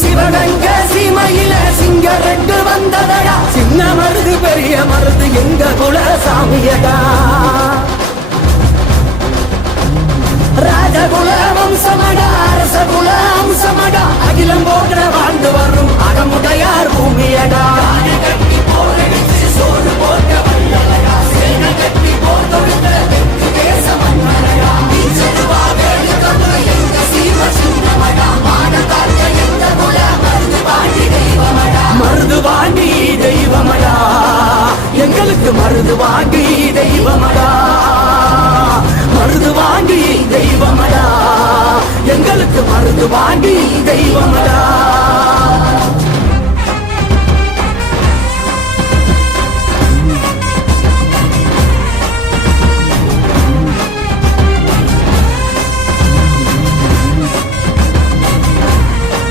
சிவகங்க சீமையில சிங்க ரெண்டு வந்ததடா, சின்ன மருது பெரிய மருது எங்க குல சாமியடா. ராஜகுல வம்சமடா அரசகுல அம்சமடா, அகிலம் போன்ற வாழ்ந்து வரும் அகமுடையார் பூமியடா. கட்டி போரடிச்சு சோறு போட்ட வள்ளலடா, சேன கட்டி போர் தொடுத்த தெற்கு தேச மன்னரடா. நீச்சலுவா வேலுக்கம்பு எங்க சீம சின்னமடா, மான காக்க எங்க குல மருது பாண்டி தெய்வமடா. மருது பாண்டி தெய்வமடா, எங்களுக்கு மருது வாங்கி தெய்வமடா. மருது வாங்கி தெய்வமடா, எங்களுக்கு மருது வாங்கி தெய்வமடா.